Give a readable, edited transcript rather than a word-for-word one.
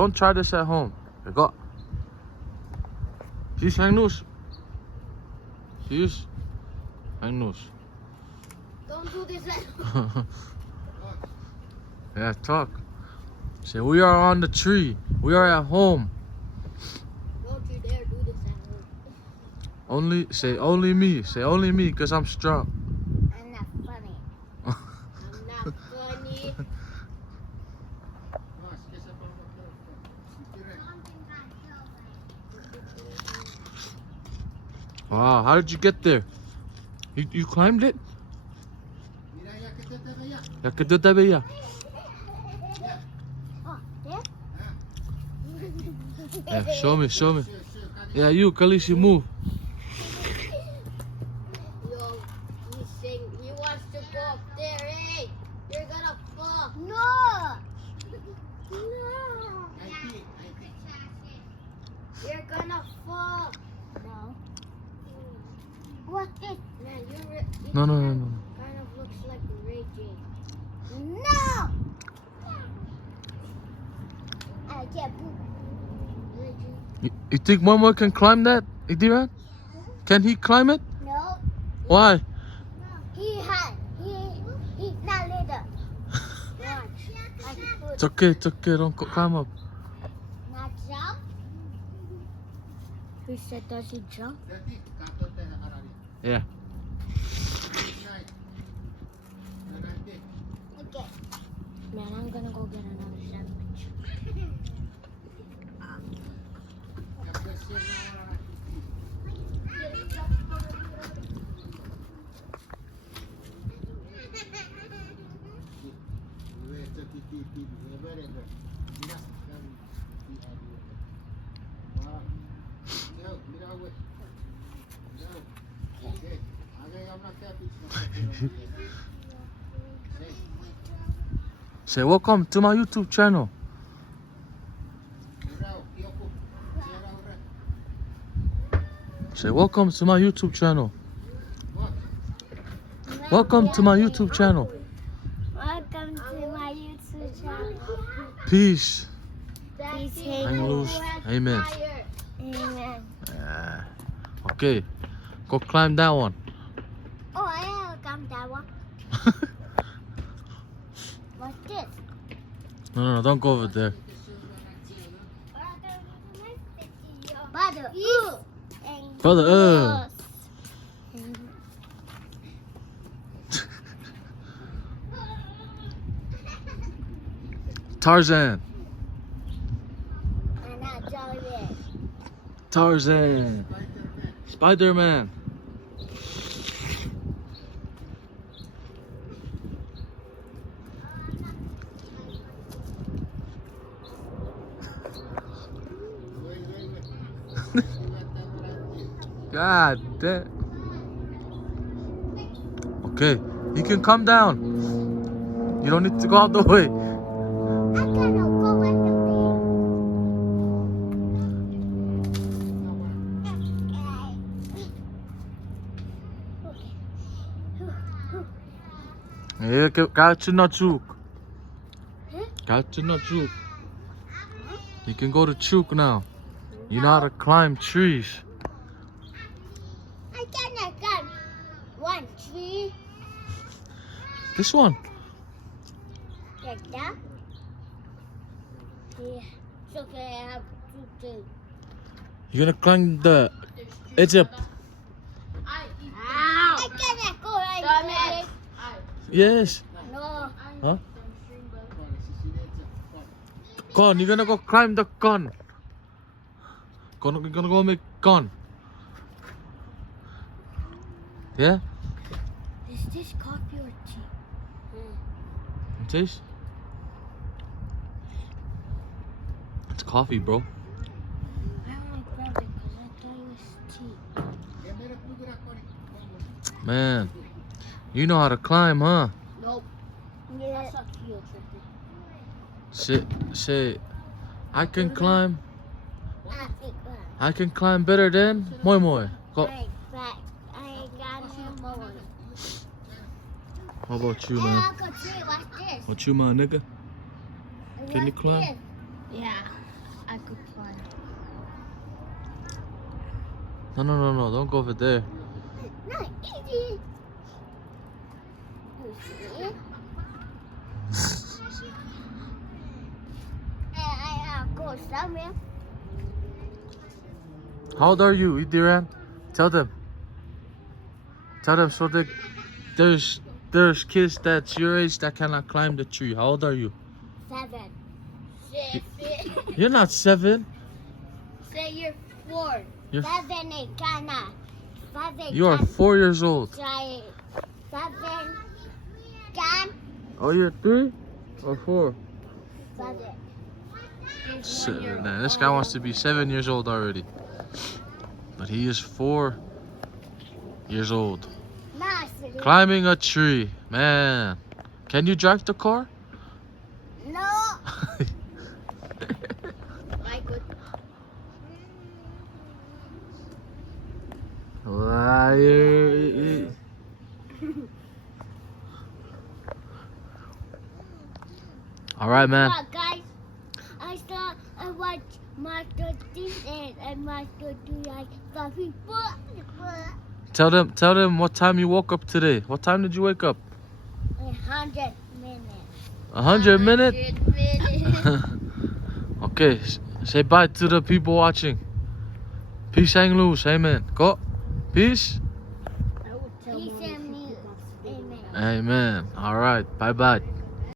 Don't try this at home. I got. Zie je Engels? Zie je? Engels. Don't do this at home. Yeah, talk. Say, we are on the tree. We are at home. Don't you dare do this at home. Only me. Say only me, cause I'm strong. I'm not funny. I'm not funny. Wow, how did you get there? You climbed it? Ya que tú te veías. Oh, there? Yeah, show me. Yeah, you, Khaleesi, move. Yo, he's saying he wants to go up there. Hey, you're gonna fall. No. You're gonna fall. No. What is? Man, No. kind of looks like raging. No. I can't move. Raging. You think Momo can climb that, Idiran? Can he climb it? No. Why? He's not little. Watch. It's okay. Don't climb up. Not jump? Who said does he jump? Yeah. Okay. Man, I'm gonna go get another sandwich. Say welcome to my YouTube channel. Say welcome to my YouTube channel. Welcome to my YouTube channel. Welcome to my YouTube channel. Peace. Peace, Hang loose. Amen. Amen. Yeah. Okay. Go climb that one. Oh, I got that one. What's this? No, don't go over there. Brother, Tarzan. I'm not Jellyfish. Tarzan. Spider-Man. God damn. Okay, you can come down. You don't need to go all the way. I'm gonna go at the Yeah, got you not Chuuk. Got you not Chuuk. You can go to Chuuk now. You know how to climb trees. I cannot climb one tree This one. like that. Yeah, it's okay. I have to do. You're gonna climb the Egypt. Ow! I cannot go like that. Yes. No. Huh? Con, you're gonna go climb the con. You're gonna go make con. Yeah? Is this coffee or tea? It is? It's coffee, bro. I only grabbed it because I thought it was tea. Man, you know how to climb, huh? Nope. Yeah. That's not cute. Say, I can climb. I think I can climb better than Moi Moi. Go. I got no more. How about you, Hey, man? Uncle Tree, watch this. What you, my nigga? Can you climb? Yeah. I could climb. No. Don't go over there. Not easy. You see? I go somewhere. How old are you, Idiran? Tell them. So that there's kids that's your age that cannot climb the tree. How old are you? 7. You're not 7. Say you're 4. You're 7 is cannot. 7 You are 4 years old. try 7 can Oh, you're 3 or 4? 7. Man, this guy wants to be 7 years old already. But he is 4 years old. Climbing a tree. Man. Can you drive the car? No. I could. All right, man. Guys, I watch Master Dean and I Master do like the people. Tell them what time you woke up today. What time did you wake up? 100 minutes. 100 minutes? 100 minutes. Okay, say bye to the people watching. Peace and loose, amen. Go. Peace. Peace and me. Amen. Amen. All right, bye-bye.